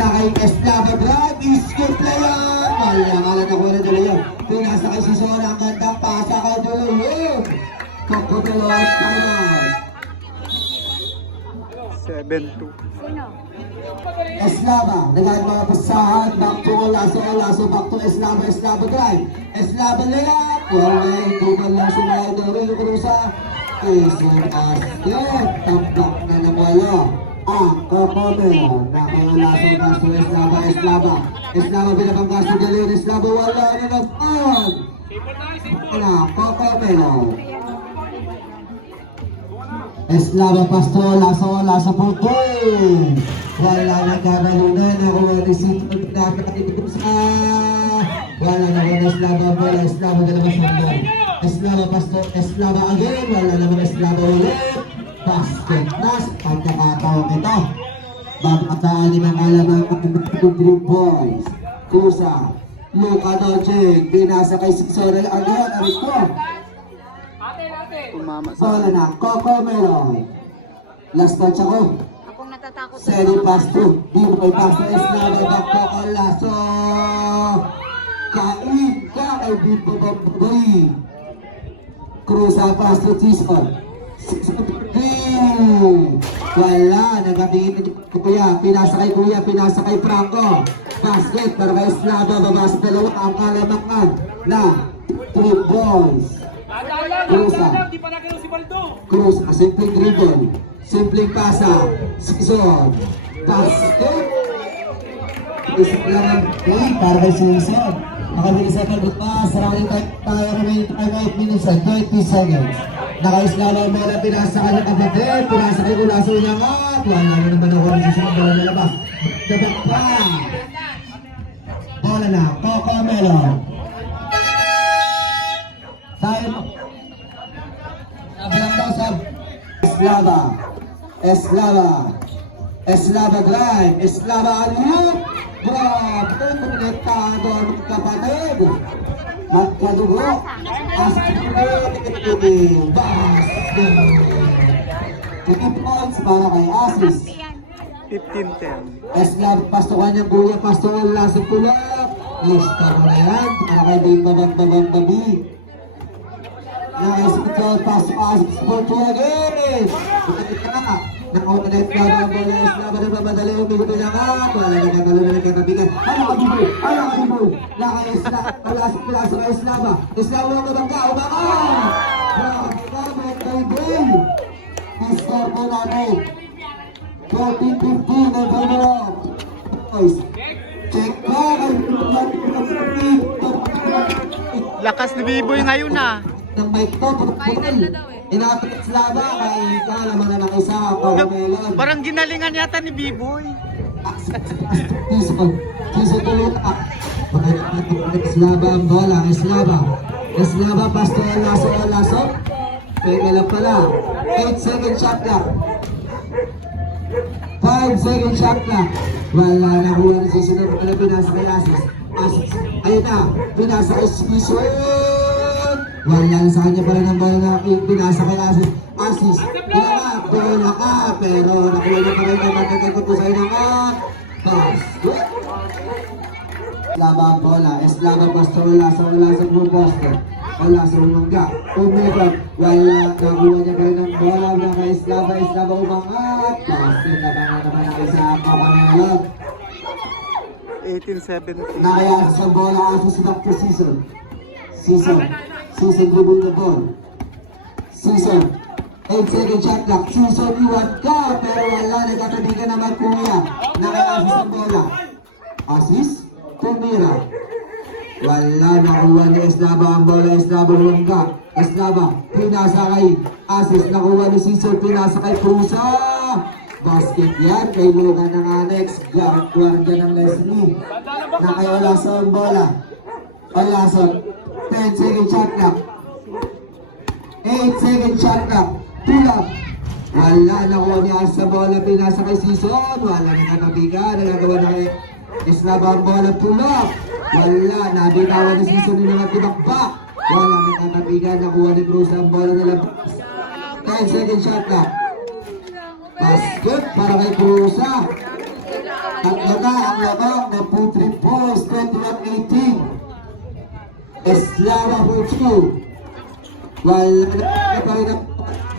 na kay Eslava Drive. Skip na yan. Wala na kuha na dala yan. Pinasa kay Sison ang gandang pasa kay Duluyo. Kakutuloy timeout. 7-2. Eslava, nagagawin mga pasahan. Back to Olaso, back to Eslava Drive. Eslava layup. Okay, tuman lang sumaya Duluyo Cruza. Isang asket. Tampak na nawala. Kokomel, nakayalaso na sa Eslava. Eslava binabang kaso Duluyo. Eslava wala na nag-on. Kokomel. Eslava Pasto, Laso po to. Wala na kagalunan. Nakuha ni Sito dito sa... Wala na kung Eslava bola. Eslava galabas ng bola. Eslava Pasto, Eslava again. Wala naman Eslava ulit. Basket nas. Pagkakataon ito. Babataan ng alamang ng Green Boys. Kusa. Luka Dolce. Binasa kay Sorel Aguilar. Arito. Tumama sa Bola na, Kokomel. Last touch ako. Akong natatakot. Seri Pasto. Dito kay Pasto Eslava. Back to Olaso. Kain ka kay Bito Baboy. Cruza Pasto Tison. 6-3. Wala, nagatingin Kuya. Pinasa kay Franco. Basket para kay Eslava. Babasa dalawa ang kalamakan na 3 boys. Cruz, simpleng dribble, simpleng pasa, Sison, basket. Isip lang ang play para kay Sison. Nakabilis sa pag-pass, running tayo remaining 5 minutes and 20 seconds. Naka-Eslava ang bola, pinasa kanya kapatid, pinasa kay Olaso niya nga. Wala na naman ako rin sa bola na labas. Dabak pa. Bola na, Kokomel. Tayo Abang daw sa Eslava Drive, Eslava Aliyot. Grabe, konektado ang kapatid. Magkadugo. Basket. 2 points para kay Asis. 15-10. Eslava, pastukan niya buya, pastukan lasang tulak. Lista ko na yan, para kay Ding Babang Tabi. Nice control pass to Asis for 2 again. Nakauta na Eslava ang bola. Eslava na mamadali umigot na nga. Wala na kagalo na nagkakabigan. Ano ka Naka-Eslava ka Eslava. Eslava ang kabangga. Umangan! Eslava kay Bray. Score po namin 14-15 ang Valmero. Boys, check ka. Lakas ni Biboy ngayon na. Ng mic to, inapit Eslava kay naman na ng isa, Kokomelon. Parang ginalingan yata ni Biboy. Kiso tuluta. Eslava ang bola, Eslava Pasto, Olaso. Pwede lang pala. 8-second shot clock. 5-second shot clock. Wala na kuha na sisunod na pinasa kay Asis. Ayun na, pinasa kay Sison. Wala na sa kanya pala ng bola na pinasa kay Asis. Bola ka, pero nakuha na pa rin ang magkakagod ko sa'yo ng basket. Eslava ang bola, Eslava Pasto, Olaso blue poster. Olaso umangga, umigap, wala, nakuha niya pa rin ang bola na kay Eslava umangat. Basket na naman ang isa ang Kokomel. 18-17. Nakayasa sa bola, Asis back to Sison dribble the ball. Sison, 8-second shot clock. Sison, iwan ka, pero wala, nagkatabigan naman Kuya. Nakayasa sa bola. Asis, tumira. Wala, nakuha ni Eslava ang bola. Eslava lumangga. Eslava, pinasa kay Asis. Nakuha ni Sison, pinasa kay Cruza. Basket yan, kay Luka ng Annex. Guardia ng Leslie. Nakayolaso ang bola. Olaso, 10-second shot clock. 8-second shot clock. Pull up. Wala, nakuha niya sa bola. Pinasa kay Sison. Wala na natabigan. Nagagawa na kay Eslava ang bola. Pull up. Wala, nabitawa ni Sison yung mga tibakbak. Wala na natabigan. Nakuha ni Bruce ang bola nila. 10-second shot clock. Basket para kay Cruza. Tatlo na ang lamang ng Putri Boys 21-18. Eslava Huchu. Wala na pa rin ang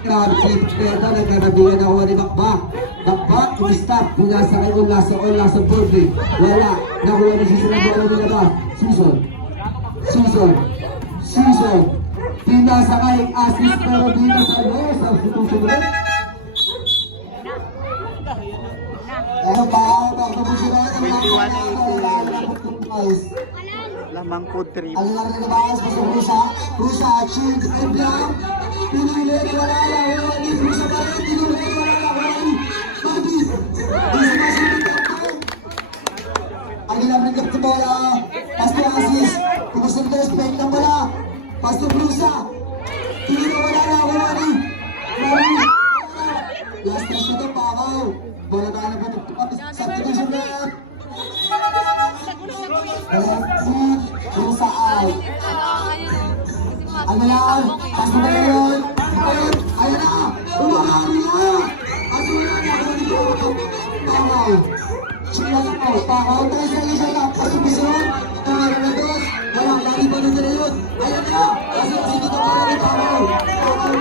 Keep Peta, nagkarabihan ako ni Bakbak. Bakbak, i-stop. Pinasa kayo lasa boundary. Wala. Nakuha na Season ang bola nila ba? Season. Pinasa kay assist pero di na sa Los. Ang susunod. Ano ba? Lamang food trip. Ang laki na bakas pa sa Rusa, shield, and lang. Pinilit, wala lang. Rusa pa rin, pinilit, wala lang. Magi. Ang ilang rin kapit bola. Pastor Aziz. Kumusap na respect ng bola. Pastor Rusa. Pinilit, wala lang. Magi. Last touch na ito, Pakaw. Bola tayo na po. Substitution na. Alexis, Rusa out. Ano lang? Pass mo na yun. Ayan na! Umahari na! At wala na ako dito. Pakaw. Sila na po. Pakaw. Tayo sa isa na. Pasubisun. Tumara na doon. Wala. Lagi pa doon na yun. Ayan na! Kasi dito na para ni Pakaw. Pakaw.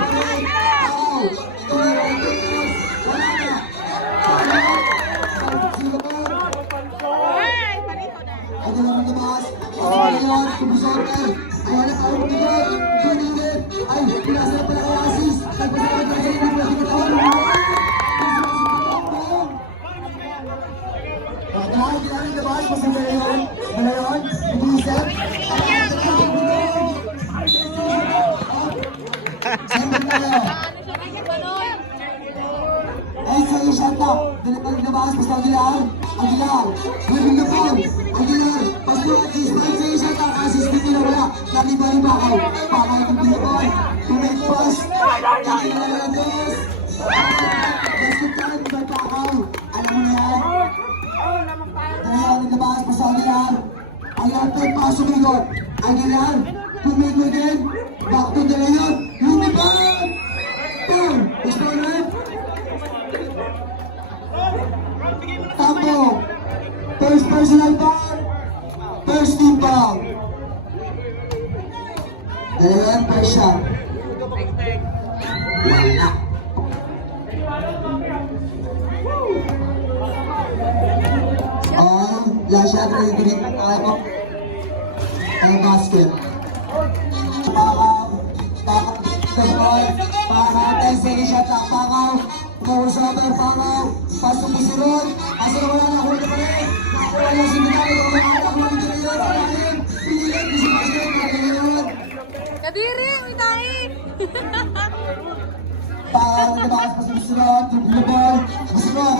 Pakaw. Tumara na doon. Wala na. Pakaw. Sila po. Ano naman tumakas? Ayan, kumisoter. Ayan na, parang mabigat. Pinigit. Ay, pinasa na pala kay Aziz. Nagpasama na kayo. Hindi pala kinatawag. Dahil kinarin na bahas, masang Malayon. Malayon, Budisan. Siyempre tayo. Ay, sa iyo shot na. Dinapalig na bahas, basta Aguilar. Living the ball. Aguilar. Pastor Aziz. Ay, sa iyo shot na. Aziz, dito na wala. Nalibali pa ako. Pakaw itong pinabal. Tumake pass. Aguilar na dos. Basket time by Pakaw. Alam mo na yan. Dinapalig na bahas, basta Aguilar. Aguilar, third pass, sumigot. Aguilar. Tumake again. Back to the layout. Lumipad. Boom. Gusto mo na? Tambo. First personal foul. First team foul. Dalawang per shot. Wala. Last shot na yung pinit ako. Ang basket. Pakaw, tayo second shot lang. Pakaw. Crossover, Pakaw. Pasok mo sunod. Kasi wala na, huli pa rin. Wala na si Minami. Wala na, huli pa rin. Pinalim. Pinilit. Kasi basket. Pinalim. Kadiri, may tahi. Pakaw, nabas. Pasok mo sunod. Triple the ball. Sunod.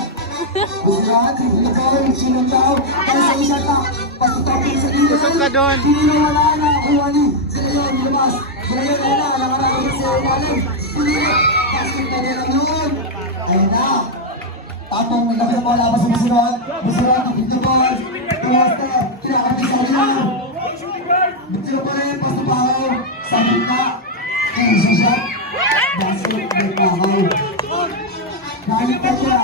Sunod. Triple the ball. Sunod daw. Tayo second shot lang. Pasok tayo sa gilid. Busog ka doon. Pinili wala na. Kuha ni. Sila yun. Nilabas. Sila yun. Wala. Nakarami sa ilalim. Pinilit. Basket na rin ang yun. Ayun na. Tapong nagkabit ang bola pa sa Busiron. Busiron, kapit the ball. Tuwaster. Kinakabit sa Aguilar. Busiron pa rin. Pas na Pakaw. Sa gitna. Easy shot. Basket by Pakaw. Galit pa siya.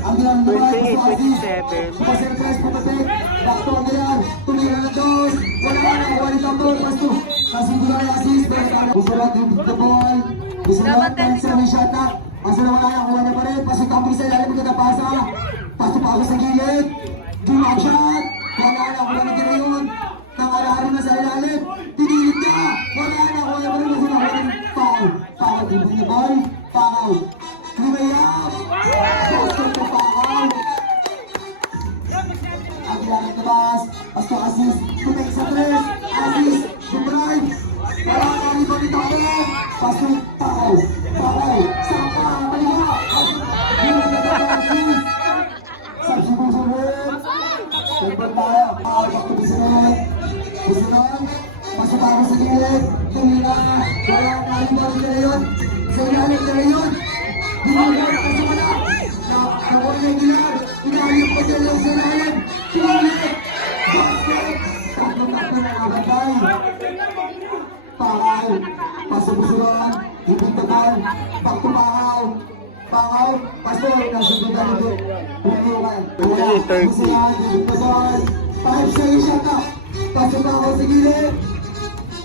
Aguilar na naman. Pas na Aziz. Pasir press patatik. Back to Aguilar. Tumira na dos. Wala na. Walit ang ball. Pas to. Nasigulo kay Aziz. Busiron, kapit the ball. Busiron, cancel na shot na. Asa na wala yan, kuha na pa rin. Pasok ang sa ilalim, magkatapasa. Pasok pa ako sa gilid. Dumak shot. Wala na, kuha na tira yun. Nakalari na sa ilalim. Tinilit ka. Wala na, kuha na pa rin. Masok na rin. Foul. Foul. Ibig na ball. Foul. Lumayap. Basket na Pakaw. Aguilar at labas. Pasok Aziz. Tumek sa tres. Aziz. Dumrive. Wala na, rebound ito ako. Pasok Pakaw. Pakaw. Saka. Paliwa. Aziz. Substitution rin. Temper tayo. Back to Busiron. Busiron. Pasok ako sa gilid. Tumira. Wala na, rebound nila yun. Sa ilalim nila yun. Bumagay. Pasok ka na. Nakuha na Aguilar. Inayok pa nila sa ilalim. Tulit. Basket. Takbo-takbo na nagatay. Pakaw. Pasok Busiron. Ibig na ball. Back to Pakaw. Pakaw. Pasok. Nasa ganda nito. Pinayukan. 30. 5 seconds shot na. Pasok pa ako sa gilid.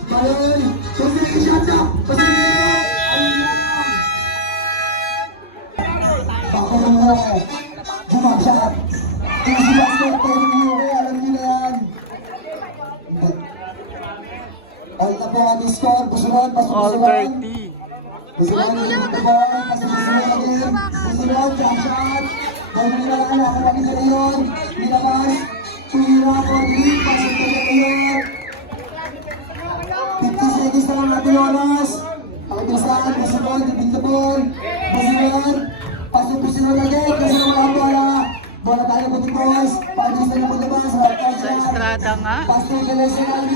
Bayon. 2 seconds shot na. Pasok sa gilid. Ayun lang. Pakulong mo. Jumag shot. Easy basket. Tayo niyo. Alam niyo na yan. All na po ang score. Pusulan. Pasok All pusulan. 30. Pusulan. Pasok pusulan. Pusulan. Jump shot. Bago nila lang ako makita na yun. Nilabas. Tumira ko. Pasok na yun. 50 seconds na lang natin oras. Pakibilisan. Pusulan. Tipid na ball. Pusulan. Pasok pusulan agad. Kasi na wala bola. Bola tayo po boys. Pakibilisan na po labas. Sa Estrada nga. Pasok na lang sa namin.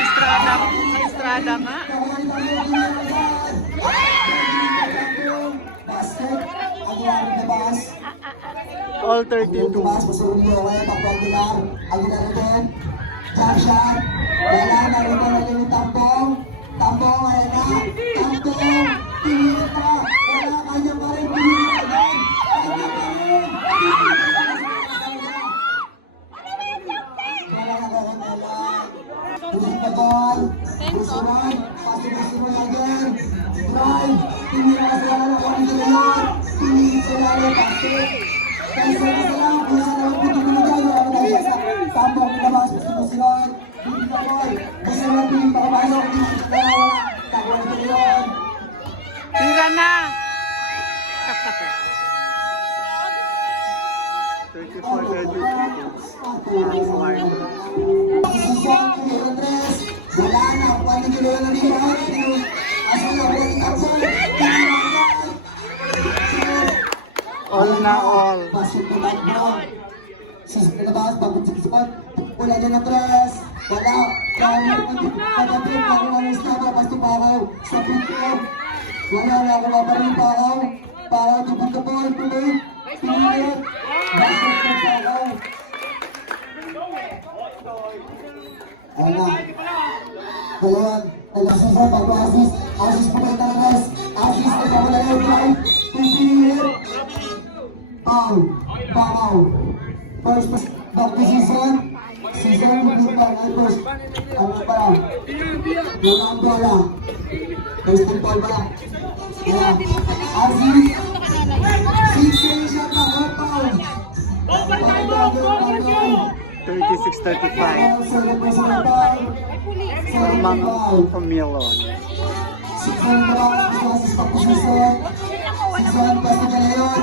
Sa Estrada nga. Basket. Ang ilang labas. All Yung 32. tumas, pasurong nyo kayo, pakpag nila. Ang ginano din. Jump shot. Wala, naroon na yung tampong. Tampong, ayan na. Tampong. Tingin pa. Wala, kanya pa rin. Tingin pa rin. Kanya pa rin. Wala na kakamela. Tulit na ball. Pusuran. Pasok-pusuran again. Drive. Tingin na sa lalo. Kung hindi yun. Tingin sa lalo. Pasok. Kaya sa lang, kung sa lang puto ko na tayo, ako na siya sa tambang labas, gusto mo sila, hindi na boy, gusto mo lang piling pakapasok, hindi na wala, tago na ito yun. Tira na. 34, 32. Sisong, kilo Andres, wala na, pwede kilo na rin ba? Asa na, pwede tapos, All na all. basket po lang bro. Sisong na labas, bagong sikispan, wala dyan na tres, wala, kaya pagkapit, bago na ng staba, basta pa ako, sa pinto, wala na ako maparin pa ako, para tupag ka po, tuloy, pinulit, basket po pa ako. Wala. Dalawang, nagkasasa, bago assist, assist po kayo talas, assist na pa wala yung drive, pinulit, foul, foul. First, back to season, move back, ay first, ano pa lang, yung ang bola, first and ball ba, yeah, assist, 6 seconds shot na, foul, 36, 35. Mang Pamilon. 6 seconds na lang, assist back to season, 6 seconds, basta Galeon,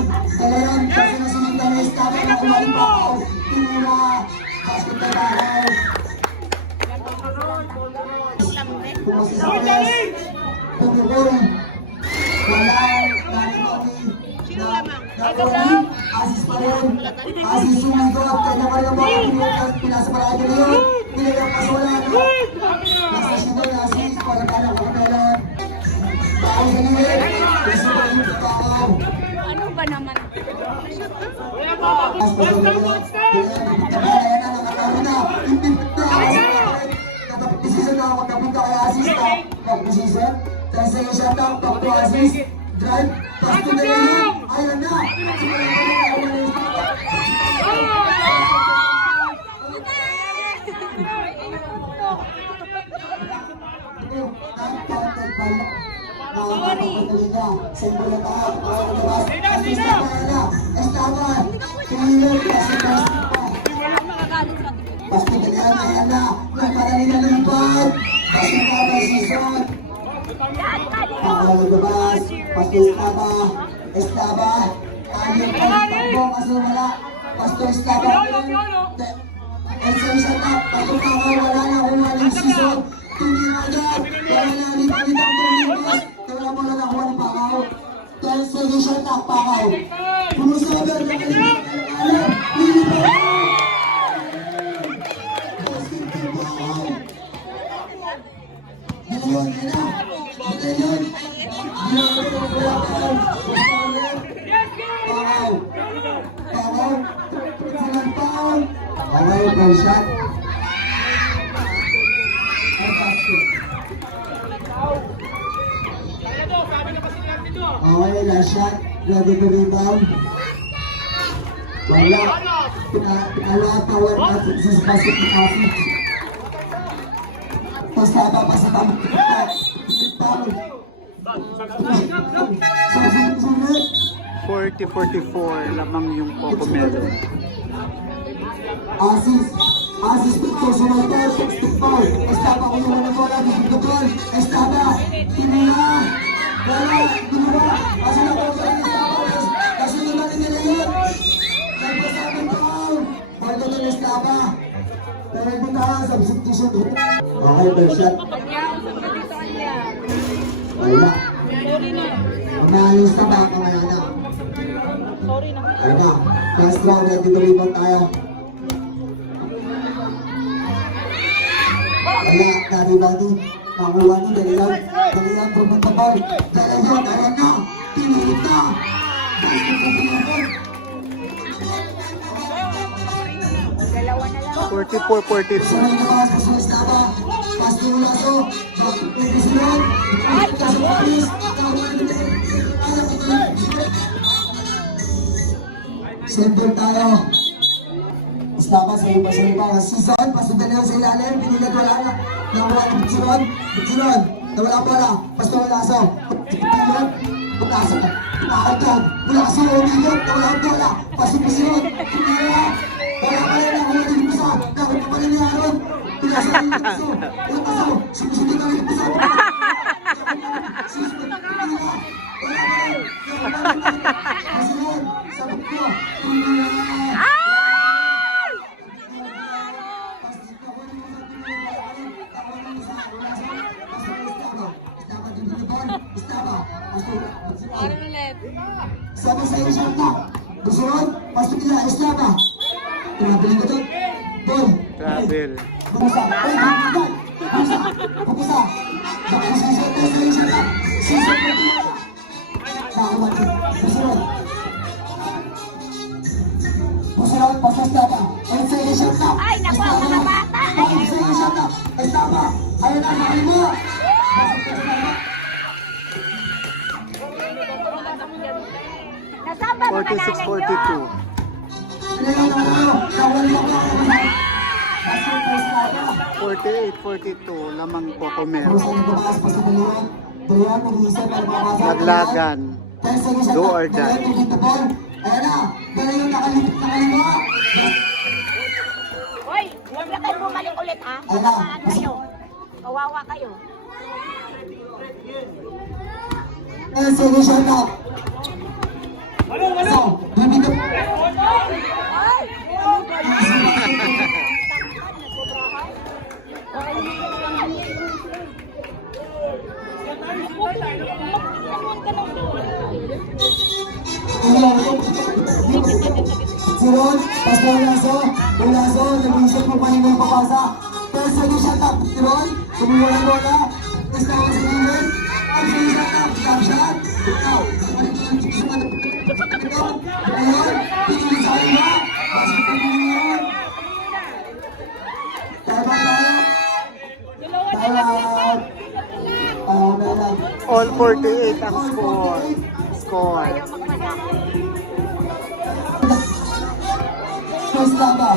kasi nasunod na may stop, na kumaling pa ako, tinura, basket na bahaw, kumasi sa press, pumukul, wala, nani kami, nakuling, asis pa rin, asis sumigot, kanya pa rin ang mga pinasa pa rin yun, pinagang kasolan, nasa sito na asis, para tayo kakapelan, tao sa liit, gusto pa rin tao, Ano ba naman? as pa rin yun, kaya na nakatawa na, hindi na, katapit ni season na ako, magkapunta kay asis na, kapag season, dahil sa iyo siya na, kapag asis, drive, pass to the lane, ayun na, Pasti kalian ayan na, nagpadali na lumipad, pasti ka ba season, pakalagabas, pasti estaba, tayo pagpong kasi wala, pasti estaba, isa tap, pagpapakaw, wala na kung walang season, tingin agad, wala na lipat ang tulipas, wala mo na nakuha ng pakaw, 10 seconds siya tap, pakaw, pumusaber na kalipat, lilipat, Ayun, ayun na. Ayun. Pakaw. Pakaw. Silang foul. Okay, ball shot. Ay, basket. Okay, last shot. Ready to rebound. Wala. Pinalatawan natin sa basket ni Kasi. Estaba pa sa tamang tiktak. Sunod. 40-44 lamang yung Cocomelon. Asis Victor, sunod ball, stick ball. Estaba kung yung bola, bibig na ball. Estaba, tinila. Wala, dinuwa. Kasi na ball sa Estaba. Kasi nila nila yun. Nagpasabing foul. Ball na ng Estaba. Pero hindi ka, substitution. Okay, ball shot. Wala. Umalis na ba? Kamaya na. Ano na? Last round, ready to rebound tayo. Wala, na-rebound din. Makuha ni Dalian, pumunta ball. Dalian, ayan na. Pinilit na. Basket na pinapon. 44-42. Sarang na pass, pasulas na ba? Pass ni Ulaso. Pwede sunod. Pagkas ng palis. Center tayo. Estaba sa iba sa iba. Season, pasudan na sa ilalim. Pinilat wala na. Nawala ng Butsuron. Butsuron. Nawala pala. Basta Ulaso. Pinilat. Ulaso. Nakakagad. Ulaso. Umilot. Nawala ang bola. Pasok Butsuron. Pinilat. Wala pa rin ako ulit yung pusa. Dapat pa rin ni Aaron. Ulaso. Ulaso. Ulaso. Sumusunod ka rin yung pusa. Season. Pinilat. Wala pa rin. Butsuron. Sabot ko. Pinilat. Parang ulit. Sama sa iyo siya na. Busunod, pasok nila, Estaba. Pinabiling ko doon. Doon. Travel. Bumusa. Ay, bumigay. Bumusa. Bumusa. Baka season na sa iyo siya na. Season na pila. Nakakuha din. Busunod. Busunod, pasok Estaba. Ay, sa iyo siya na. Ay, naku, mga bata. Ay, sa iyo siya na. Estaba. Ayun na, mahal mo. Pasok ka Estaba. Nasaan ba mga nanay nyo? 46-42. Kailangan na kayo. Nawala lang ako. Pasok ka Estaba. 48-42 lamang Cocomelon. Puso ng tumaas pa sa dalawa. Dayan, mag-iisip para makasama. Laglagan. Do or die. Ayan na. Dala yung nakalipit na kaliwa. Hoy, huwag na kayo bumalik ulit ha. Ala. Kawawa kayo. Kawawa kayo. Ayan, sige siya na. So, bibig na. Siron, Pastor Ulaso, nag-iisip mo pa rin yung papasa. Pero sige siya tap. Siron, tumuha ng bola. Basta ako sa gilid. Ang sige siya tap. Tap shot. Ikaw. Ayun, pinili sa kanya. Basket na pinili. Tama tayo. Meron. All 48 ang score. Estaba.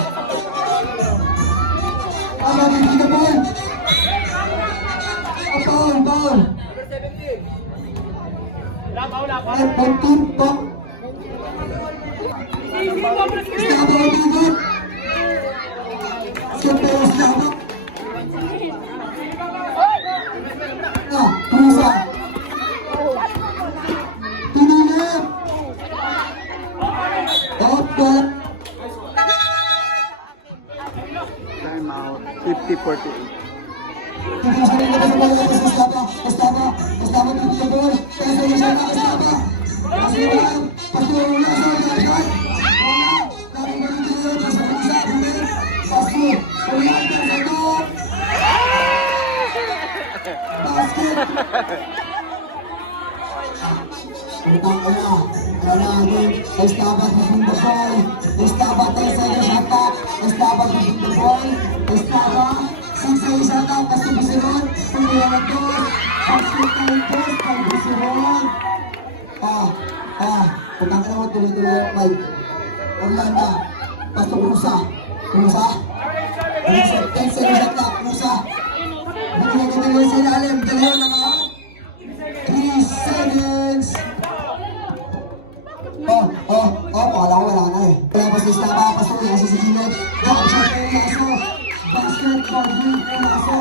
Ama, bibig na ball. Ball. Ay, 14 po. Estaba, bibig. Siyempre, Estaba. Pusa. Pinilip. Ball. Time out. 50-48. Estaba bibig na ball. Kaya sa iyo siya na, Estaba. Pastor Ulaso, Pastor. Basket! Estaba hitting the ball. Estaba 3 seconds shot clock. Estaba hitting the ball. Estaba 6 seconds shot clock. Kasi Bisiron. Pumila ng dos. Basket na yung dos. Kay Bisiron. Pagkakala mo tuloy-tuloy yung mic. Orlando. Pastor Musa. Musa. 10 seconds shot clock. Musa. Bigyan sa ilalim. Dalawa na ka. 3 seconds. Pakala ko wala na eh. Palabas na Estaba. Pastor Musa sa gilid. Drop shot kay Lasso. Basket for Green kay Lasso.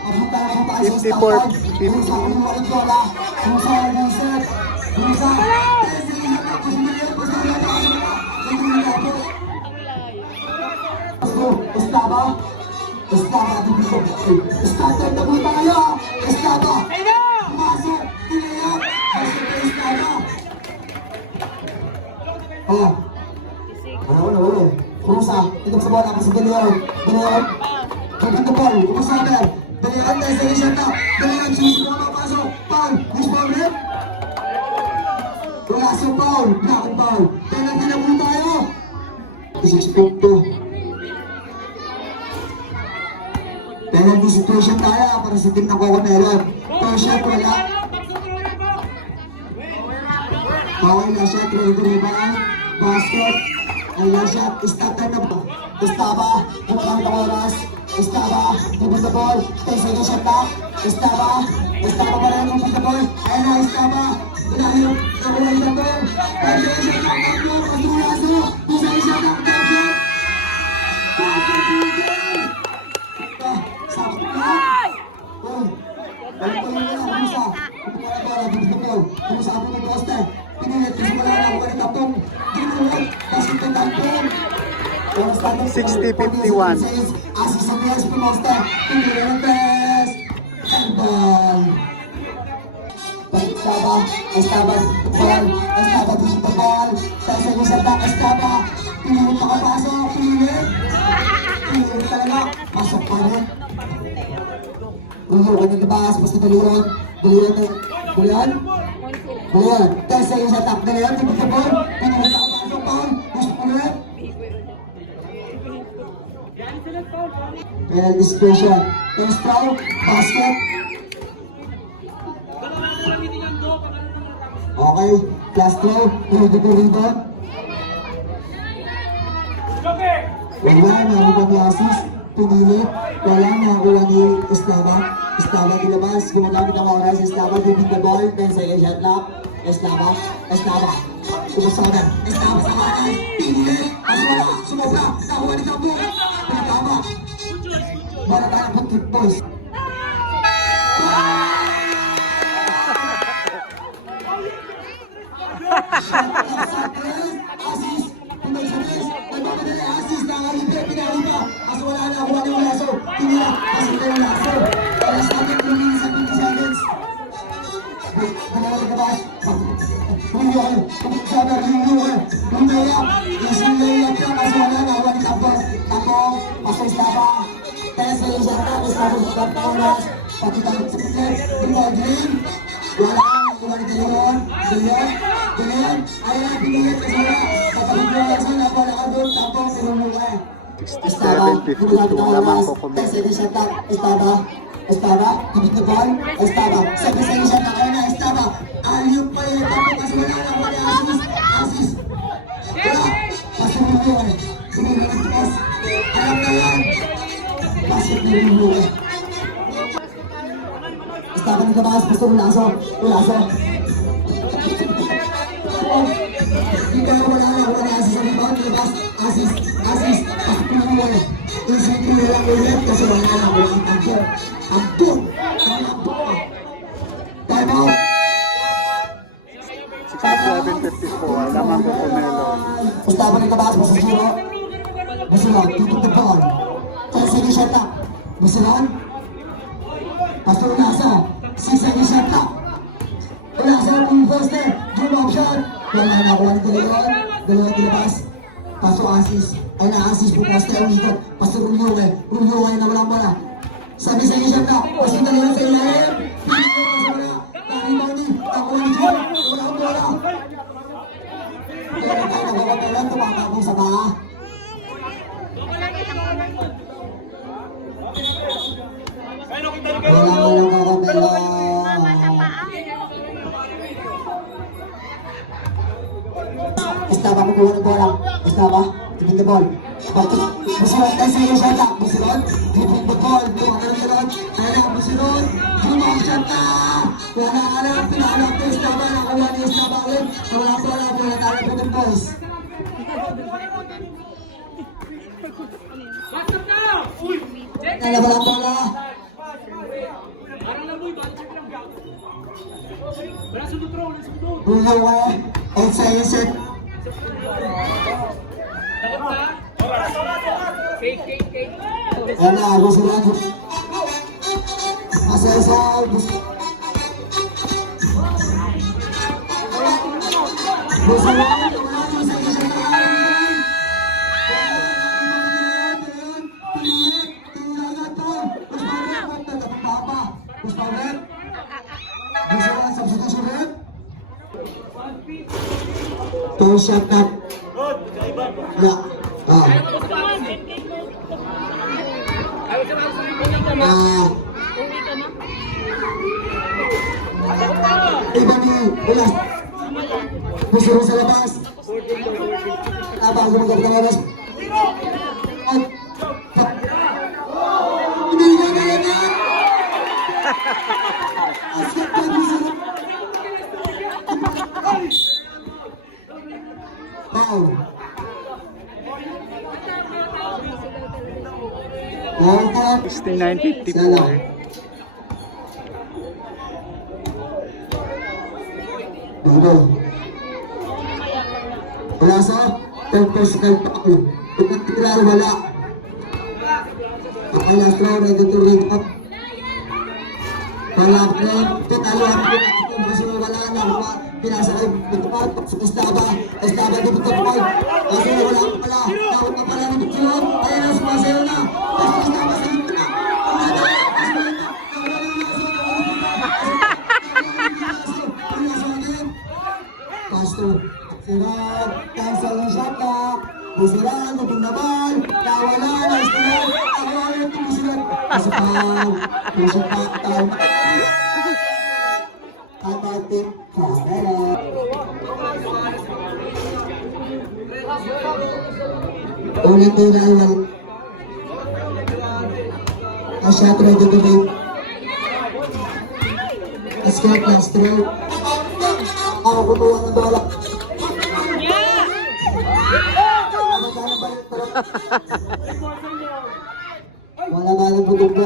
Abot tayo sa taas sa 54-50. Musa, ulit bola. Musa, reset. Musa. 10 seconds shot clock. Estaba. Estaba. Starter na po tayo. Estaba. Pumasok. Tinayap. Estaba. Wala. Pusa. Itok sa bola. Kasi Deleon. Pagkat the ball. Pumasaber. Deleon. Dahil sa isang na. Deleon. Susunod na mapasok. Paul. Miss Bobret. Wala sa Paul. Black and Paul. Penalty na po tayo. 6.2. Penalty situation tayo para sa team ng Coconelon. First shot wala. Foul na shot, ready to rebound. Basket. Ang last shot, starter na po. Estaba, kumakang ng oras. Estaba, give the ball. 10 seconds shot na. Estaba pa rin kung the ball. Ayan na, Estaba. Ilahip, nakulay na to. 10 seconds shot na. Tatlo, Pasuraso. 2 seconds shot na. Basket. Basket, Bigel. Sakit na. Ano pa yun na, Musa? Kumara-bara, bibigol. Musa ako ng poste. Pinilit kasi wala na ako kanitapong. Ginulat, kasi kanitapong. 60-51. Asis ang yes, pumoste. Pinilit ang test. Handball. Estaba, ball. Estaba, dito the ball. Tasa niya sa tak, Estaba. Pinilit makapasok, pinilit. Pinilit talaga. Pasok pa rin. Ulo ka naglabas, basta Deleon. Deleon. 10 seconds sa top. Deleon, tipid the ball. Pinilit nakapasok, Paul. Gusto ko ulit. Penalty situation. First foul, basket. Okay, last throw. Ready to rebound. Wala, nakakuha ni Asis. Pinilit. Wala, nakakuha ni Estaba. Estaba dilabas. Gumagamit ang oras. Estaba giving the ball. 10 seconds shot clock. Estaba. Sumasaga. Estaba sa kanan. Pinilit. Aswala. Sumobra. Nakuha ni Kampo. Pinagama. Para tayo ang pag-trip boys. Asis. Punay sa tres. Nagmamadali Asis. Nakalibre. Pinalipa. Kaso wala na. Kuha na yung laso. Pinila. Kaso na yung laso. Alas natin 2 minutes and 20 seconds. Dalawa na kabas. Rumyo. Sabi rumyo. Rumyo. Yung layup lang. Kaso wala na. Kuha ni Tampo. Pasok Estaba. 10 seconds siya na. Estaba sa Tamponas. Pakita sa pagkat. Green. Wala. Kuha ni Deleon. Ayan. Pinilit kasi wala. Kapag naglasan na wala ka doon. Tampo. Pinumyo ka. 67-52 lamang po kami. 10 seconds shot clock. Estaba, give the ball. Estaba, 7 seconds shot clock. Ayun na, Estaba. Alley-oop pa yun. Tapos kasi wala na. Wala Asis. Wala. Pasunod eh. Sumunod ng tikas. Alam na yan. Basket na rin mo eh. Estaba nagkabas. Gusto Ulaso. Ikaw wala na. Asis ang rebound. Nilabas. Asis. Pasok mo eh. Isip mo lang ulit kasi wala na. Wala ang tanto. Ampun! Time out! 67-54 lamang po Coconelon. Estaba nagkabas mo sa zero. Basilan, tipid the ball. 10 seconds shot clock. Basilan. Pastor Ulasa. 6 seconds shot clock. Ulasa ang poster. Jump option. Wala na. Wala ni Deleon tilabas. Pastor Asis. Ay na Asis po poster. Umigot. Pastor Rumyo na walang bola. Sabi sa isang na, kasi talaga sa ilalim. Hindi ko kasi wala. Rebounding. Ako ni John. Wala akong bola. Kaya tayo nagkakatalan. Tumakabong sa baka. Walang kakatalan. Estaba kukuha ng bola. Estaba, dribbling the ball. Busiron, 10 seconds shot clock. Busiron, dribbling the ball. Buwan ka ng talon. Ayan na, Busiron. Buwan shot na. Wala ka na, pinakalap ko Estaba. Nakakuha ni Estaba ulit. Wala po, natalo po ng boys. Nalabalang bola. Buwan ka, 8 seconds set. Ayan na, Busiron. Asa-asa, Busiron. Two shot up. Yeah. Iba niyo. Wala. Busiron sa labas. Bago magkabit ang labas. Hindi na na. Asyak pa Busiron. Foul. Ball 69-54. Wala sa personal foul. Ipagkilala wala. Okay, last round, ready to ring up. Wala ko na, totally ako kasi wala na. Pinasa kayo, pagpapatok sa Estaba. Estaba, di ba kapag? Kasi wala ko pala. Takot na pala ng Busiron. Ayan na, sumasayo na. Kasi Estaba sa ito na. Pastor, Siran, cancel ng shot na. Busiron, lupong na ball. Nawala, nice to know. Nawala yung Busiron. Kasi pang, puso pa, time. Time out team, fast error. Ulit nila yung a shot ready to make. Escape last throw. Ako kumuha ng bola. Wala nga ng butugbo.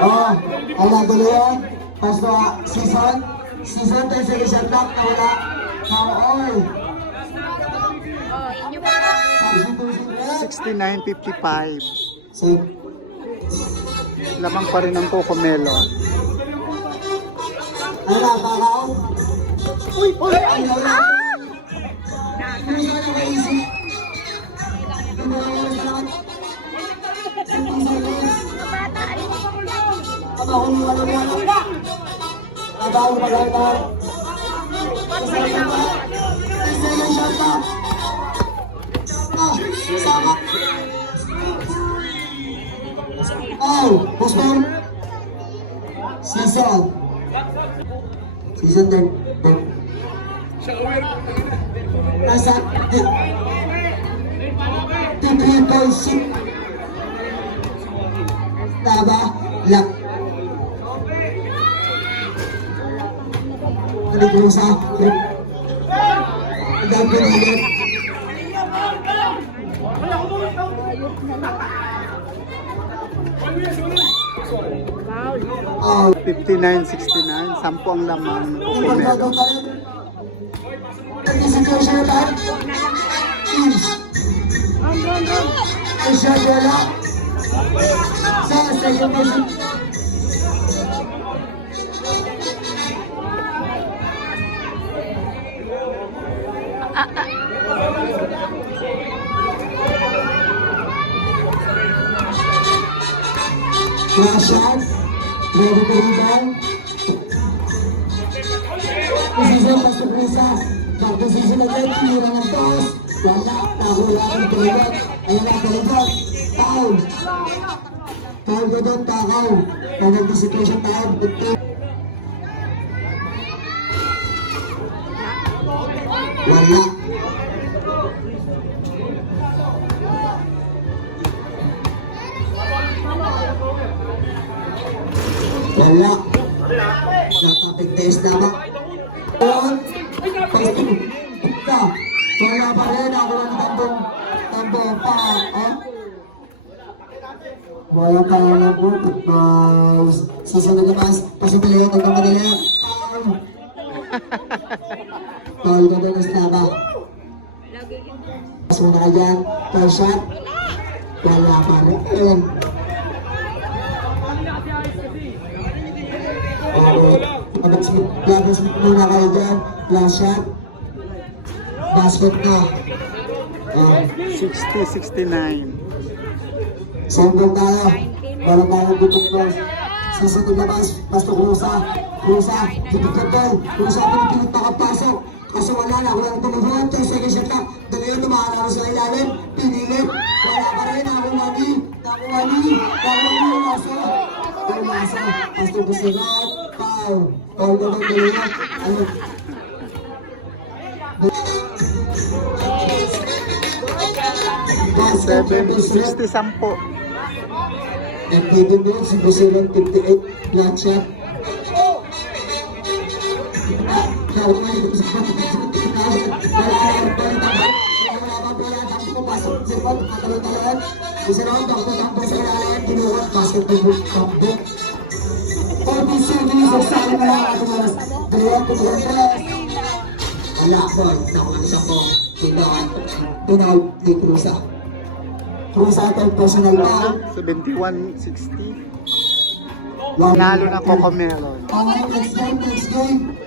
Oh, wala gulo yan. Pasto season. Season 10 seconds shot clock na wala. All. Substitution. 69-55. Save. Lamang pa rin ang Cocomelo. Wala, baka uy! Uy! Ay, wala! Hindi ka na maisip. Hindi ka na salamat. Abahon mo ka na wala. Abahon mo ka na wala. Second shot pa. Sama. Oh, postpone. Season. Season 10. Nasa 3.6. Taba, lap. Balik mo sa trip. Ang dami na yan. Oh, 59-69. 10 ang laman ng Cocomelo. Situation na tayo. Teams. Asia Dela. Sa second position. Last shot. Ready to rebound. Decision pas to Prisa. Back decision agad. Tira ng toss. Wala. Nahula ang Dodot. Ayan na, Dodot. Foul. Foul Dodot, takaw. Pag-anticipation tayo. Wala. Wala. Natapig test naman. On. Testing. Ika. Wala pa rin. Ako lang tambong pa. Oh. Wala pa lang po. Season na labas. Pasipilihan ng Manila. Tawag ka doon sa taba. Mas muna ka dyan. Tall shot. Wala pa rin. Labas muna kayo dyan. Last shot. Basket na. 60-69. Sembol tayo. Walang tayong butong. Season na labas. Basta Krusa. Krusa. Pinipagdal. Krusa pinipilit makapasok. Kasi wala na. Walang tumubuhan. 10 seconds shot lang. Dalayon tumakalaro sa ilalim. Pinilit. Wala pa rin. Nakuwani. Umasa. Umasa. Basta businat. Foul. Foul na ng dalayon. Ano? Basket. 60 sampo. MVP mo, si Busiran 58, flat shot. Wala po, nakulang sa po. Tunaw ni Krusa. Krusa at personal foul. 71-60. Nalo na Coco Melon. Alright, next game.